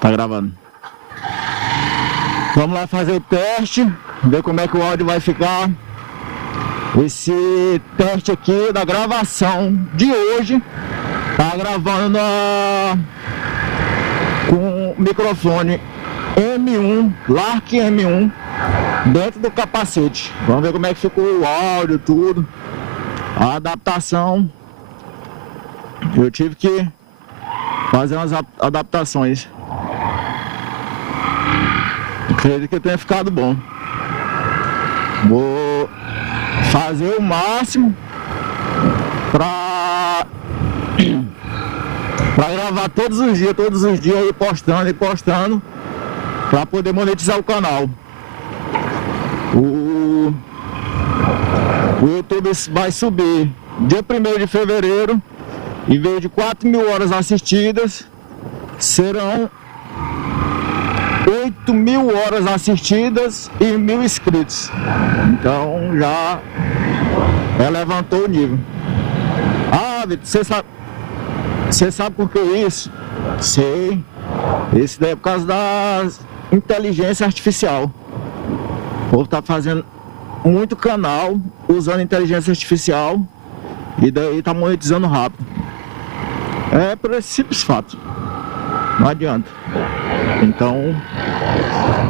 Tá gravando. Vamos lá fazer o teste, ver como é que o áudio vai ficar. Esse teste aqui da gravação de hoje tá gravando com o microfone M1, Lark M1 dentro do capacete. Vamos ver como é que ficou o áudio, tudo. A adaptação, eu tive que fazer umas adaptações. Acredito que tenha ficado bom. Vou fazer o máximo pra gravar todos os dias aí, postando pra poder monetizar o canal. O YouTube vai subir dia 1º de fevereiro, em vez de 4.000 horas assistidas, serão 8.000 horas assistidas e 1.000 inscritos. Então já levantou o nível. Ah, Vitor, você sabe por que isso? Sei. Isso daí é por causa da inteligência artificial. O povo tá fazendo muito canal usando inteligência artificial e daí tá monetizando rápido. É por esse simples fato. Não adianta. Então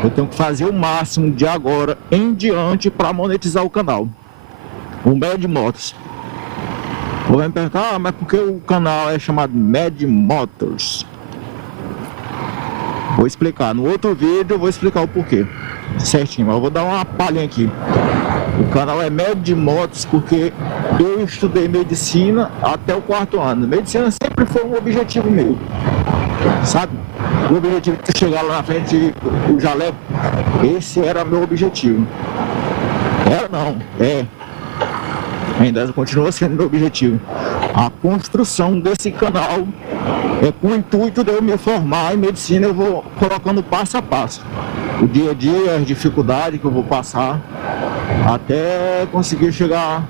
eu tenho que fazer o máximo de agora em diante para monetizar o canal. O Mad Motors. Vou me perguntar, mas por que o canal é chamado Mad Motors? Vou explicar. No outro vídeo eu vou explicar o porquê certinho, mas eu vou dar uma palhinha aqui. O canal é Mad Motors porque eu estudei medicina até o 4º ano. Medicina sempre foi um objetivo meu, sabe? O objetivo de chegar lá na frente e o jaleco, esse era meu objetivo. Era não, ainda continua sendo meu objetivo. A construção desse canal é com o intuito de eu me formar em medicina. Eu vou colocando passo a passo, o dia a dia, as dificuldades que eu vou passar até conseguir chegar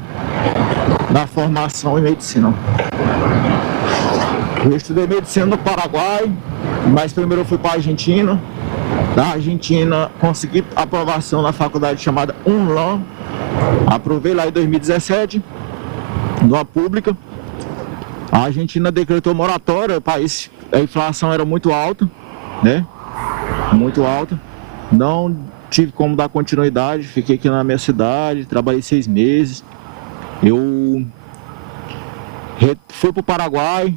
na formação em medicina. Eu estudei medicina no Paraguai, mas primeiro eu fui para a Argentina. Da Argentina consegui aprovação na faculdade chamada UNLAM. Aprovei lá em 2017, numa pública. A Argentina decretou moratória, o país, a inflação era muito alta, né? Muito alta. Não tive como dar continuidade, fiquei aqui na minha cidade, trabalhei 6 meses. Eu fui para o Paraguai.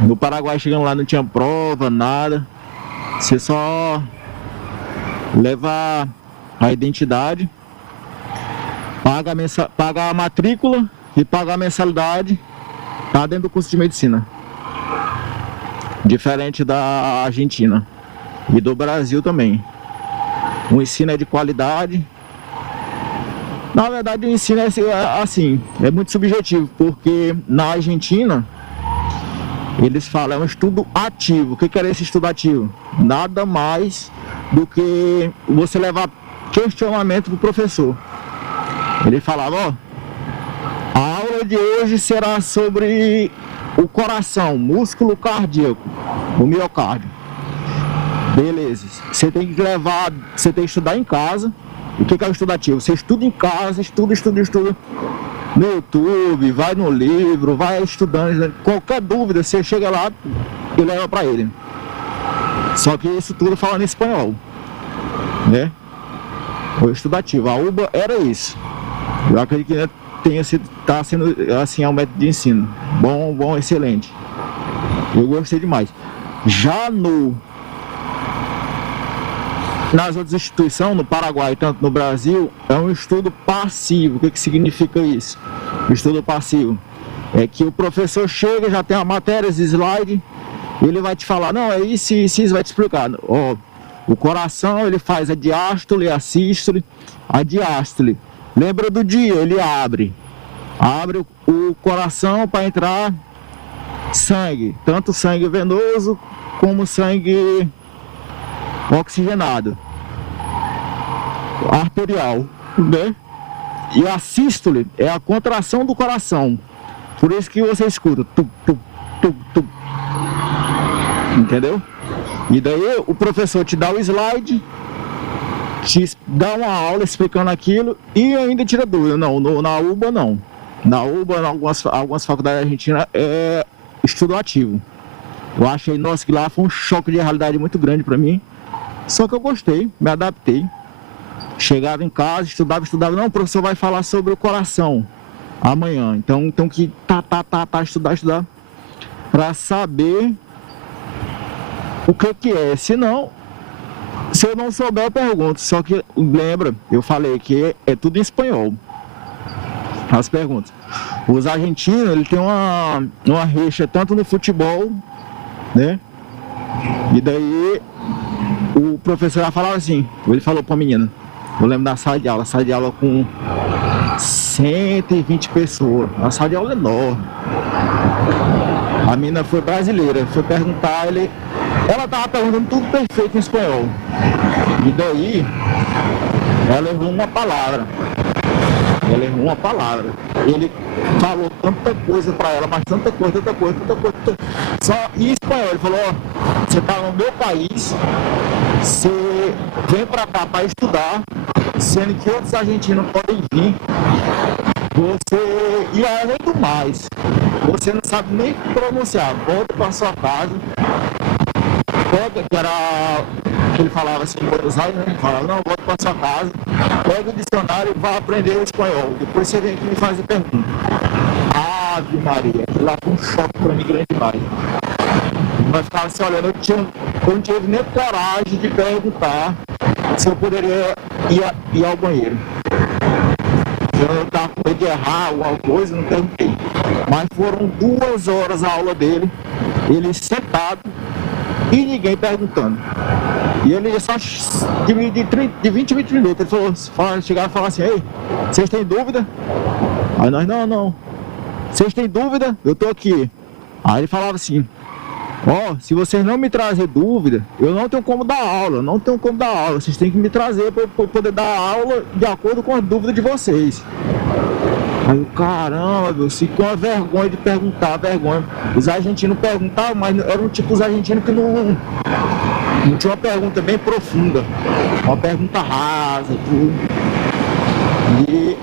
No Paraguai, chegando lá, não tinha prova, nada. Você só leva a identidade, paga a matrícula e paga a mensalidade. Tá dentro do curso de medicina. Diferente da Argentina e do Brasil também. O ensino é de qualidade. Na verdade, o ensino é assim, é muito subjetivo, porque na Argentina eles falam, é um estudo ativo. O que é esse estudo ativo? Nada mais do que você levar questionamento pro professor. Ele falava, ó, a aula de hoje será sobre o coração, músculo cardíaco, o miocárdio. Beleza, você tem que levar, você tem que estudar em casa. O que é o estudo ativo? Você estuda em casa, estuda no YouTube, vai no livro, vai estudando. Qualquer dúvida, você chega lá e leva para ele. Só que isso tudo falando em espanhol, né? O estudo ativo, a UBA era isso. Eu acredito que está sendo assim, é um método de ensino bom, excelente. Eu gostei demais. Já nas outras instituições, no Paraguai, tanto no Brasil, é um estudo passivo. O que significa isso? O estudo passivo é que o professor chega, já tem a matéria, os slides, ele vai te falar, não, é isso, vai te explicar. Ó, o coração, ele faz a diástole, a sístole. A diástole, lembra do dia, ele abre o coração para entrar sangue, tanto sangue venoso como sangue oxigenado, arterial, né? E a sístole é a contração do coração. Por isso que você escuta tup, tup, tup, tup. Entendeu? E daí o professor te dá o slide, te dá uma aula explicando aquilo e ainda tira dúvida. Não, na UBA não. Na UBA, em algumas faculdades argentinas, é estudo ativo. Eu achei, nossa, que lá foi um choque de realidade muito grande para mim. Só que eu gostei, me adaptei. Chegava em casa, estudava. Não, o professor vai falar sobre o coração amanhã. Então que estudar. Para saber o que é. Senão, se eu não souber, eu pergunto. Só que, lembra, eu falei que é tudo em espanhol. As perguntas. Os argentinos, ele tem uma rixa tanto no futebol, né? E daí o professor já falava assim, ele falou pra menina, eu lembro da sala de aula com 120 pessoas, uma sala de aula enorme. A menina foi brasileira, foi perguntar, ela tava perguntando tudo perfeito em espanhol. E daí ela errou uma palavra. Ele falou tanta coisa pra ela, mas tanta coisa. Só em espanhol, ele falou, ó, você tá no meu país, você vem pra cá pra estudar, sendo que outros argentinos podem vir, você, e além do mais, você não sabe nem pronunciar, volta pra sua casa, pega, que era, que ele falava assim em Buenos Aires, né? Falava, não, volta pra sua casa, pega o dicionário e vai aprender o espanhol, depois você vem aqui e me faz a pergunta. Ave Maria, aquilo lá foi um choque pra mim grande demais. Mas ficava assim, olha, eu não tive nem coragem de perguntar se eu poderia ir ao banheiro. Eu estava com medo de errar alguma coisa, não perguntei. Mas foram 2 horas a aula dele, ele sentado e ninguém perguntando. E ele só de 20 minutos, ele falou, chegava e falava assim, ei, vocês têm dúvida? Aí nós, não. Vocês têm dúvida? Eu tô aqui. Aí ele falava assim, ó, se vocês não me trazem dúvida, eu não tenho como dar aula, vocês têm que me trazer para eu poder dar aula de acordo com as dúvidas de vocês. Aí eu, caramba, eu fiquei com a vergonha de perguntar, Os argentinos perguntavam, mas eram tipo os argentinos que não tinha uma pergunta bem profunda, uma pergunta rasa, tudo. E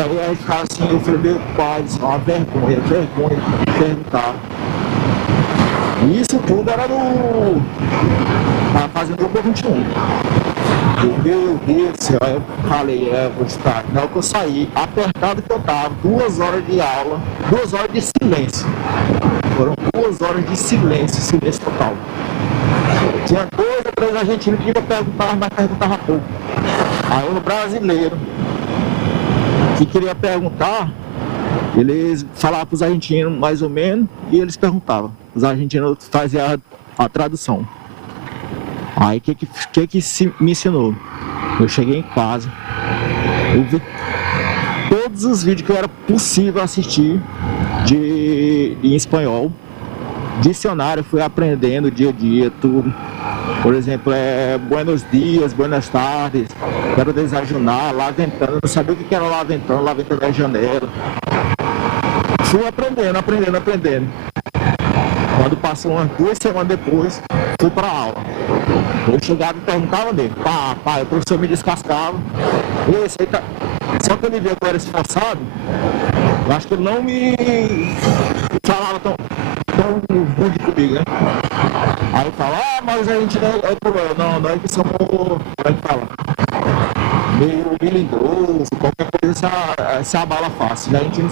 aí a gente ficava assim, eu falei, meu pai, isso é uma vergonha de perguntar. E isso tudo era fazendo o 21. Meu Deus do céu, aí eu falei, vou estar. Na hora que eu saí, apertado que eu tava, 2 horas de aula, 2 horas de silêncio. Foram 2 horas de silêncio total. Tinha 2 ou 3 argentinos que iam perguntar, mas perguntava pouco. Aí o brasileiro que queria perguntar, eles falavam para os argentinos mais ou menos e eles perguntavam. Os argentinos faziam a tradução. Aí o que me ensinou? Eu cheguei em casa, eu vi todos os vídeos que era possível assistir em espanhol. Dicionário, fui aprendendo dia a dia, tudo. Por exemplo, buenos dias, buenas tardes, quero desayunar, lá ventando, eu não sabia o que era lá ventando é janela. Fui aprendendo. Quando passou umas 2 semanas depois, fui para aula. Eu chegava e perguntava dele, o professor me descascava. Esse aí tá... Só que ele via que eu era esforçado, eu acho que ele não me falava tão rude comigo, né? Aí eu falo, mas a gente não é problema, não é que somos, como é que fala? Meio melindroso, qualquer coisa se abala fácil. A gente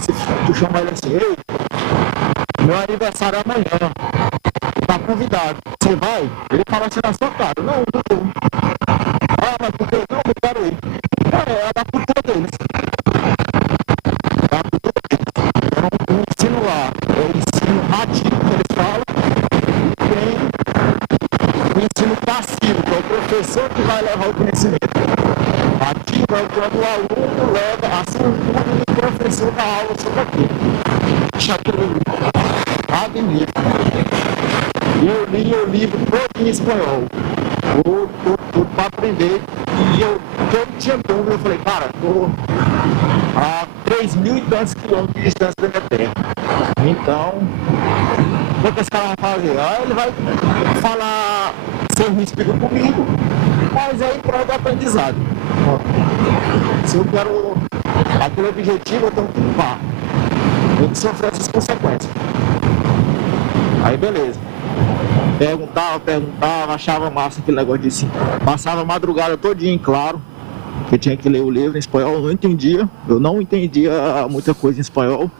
tu chama ele assim, ei, meu aniversário é amanhã, tá convidado, você vai? Ele fala assim na sua cara, não vou. Mas por que não quero ir? É da cultura deles. Então o ensino lá é o ensino ativo que eles falam, e tem o ensino passivo, que é o professor que vai levar o conhecimento. Ativo é quando o aluno leva a sua dúvida e o professor dá aula sobre aquilo. Deixa aquilo magnífico. E eu li o livro todo em espanhol. Tudo para aprender. E eu tinha dúvida, eu falei, cara, estou a 3.000 e tantos quilômetros de distância da minha terra. Então, o que esse cara vai fazer? Aí ele vai falar sem risco comigo, mas é em prol do aprendizado. Se eu quero aquele objetivo, eu tenho que limpar. Eu tenho que sofrer essas consequências. Aí beleza. Perguntava, achava massa aquele negócio de assim. Passava a madrugada todinha, claro, que tinha que ler o livro em espanhol, eu não entendia muita coisa em espanhol.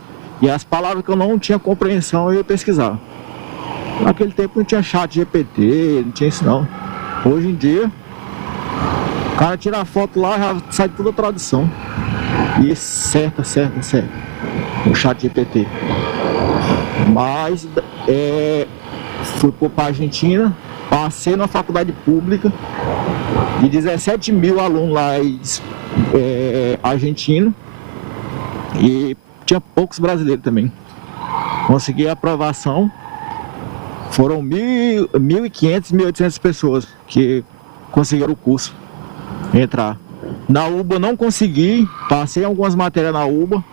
E as palavras que eu não tinha compreensão, eu ia pesquisar. Naquele tempo não tinha chat GPT, não tinha isso não. Hoje em dia, o cara tira a foto lá, já sai toda a tradução. E certo. O chat GPT. Mas fui para a Argentina, passei na faculdade pública de 17 mil alunos lá argentinos e tinha poucos brasileiros também. Consegui a aprovação, foram 1.500, 1.800 pessoas que conseguiram o curso entrar. Na UBA não consegui, passei algumas matérias na UBA,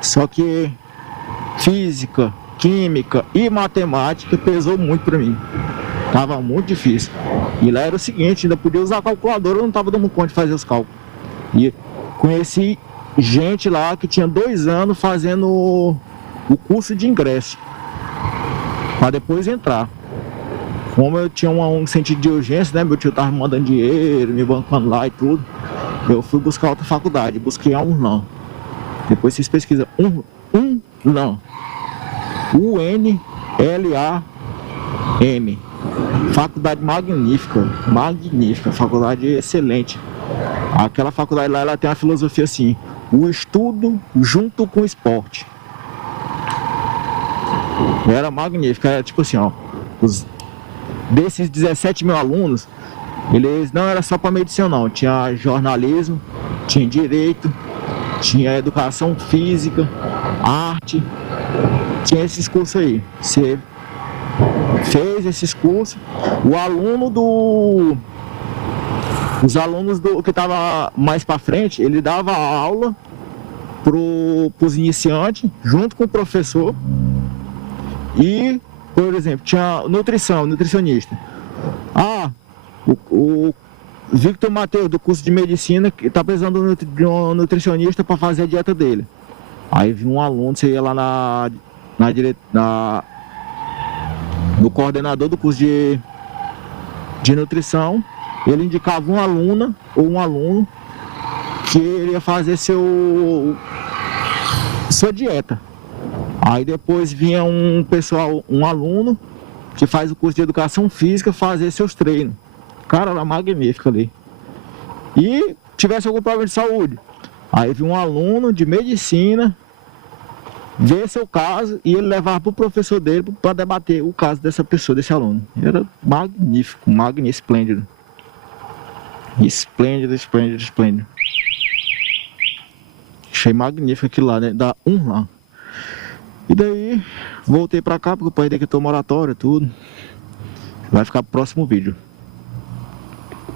só que física, química e matemática pesou muito para mim. Tava muito difícil. E lá era o seguinte, ainda podia usar a calculadora, eu não tava dando conta de fazer os cálculos. E conheci gente lá que tinha 2 anos fazendo o curso de ingresso para depois entrar. Como eu tinha um sentido de urgência, né? Meu tio tava me mandando dinheiro, me bancando lá e tudo. Eu fui buscar outra faculdade, busquei a UNLAM. Depois vocês pesquisam UNLAM. UNLAM. Faculdade magnífica, faculdade excelente. Aquela faculdade lá, ela tem uma filosofia assim: o estudo junto com o esporte. Era magnífica, era tipo assim, ó, desses 17 mil alunos, eles não era só para medicina não, tinha jornalismo, tinha direito, tinha educação física, arte, tinha esses cursos aí. Você fez esses cursos, os alunos que estavam mais para frente, ele dava aula para os iniciantes, junto com o professor. E, por exemplo, tinha nutricionista. O Victor Matheus, do curso de medicina, que está precisando de um nutricionista para fazer a dieta dele. Aí vinha um aluno, você ia lá no coordenador do curso de nutrição, ele indicava uma aluna ou um aluno que ele ia fazer sua dieta. Aí depois vinha um aluno que faz o curso de educação física fazer seus treinos. Cara, era magnífico ali. E tivesse algum problema de saúde, aí vinha um aluno de medicina ver seu caso e ele levava para o professor dele para debater o caso dessa pessoa, desse aluno. Era magnífico, esplêndido. Esplêndido. Achei magnífico aquilo lá, né? Da UNLAM. E daí, voltei para cá porque o pai decretou moratória, tudo. Vai ficar pro próximo vídeo.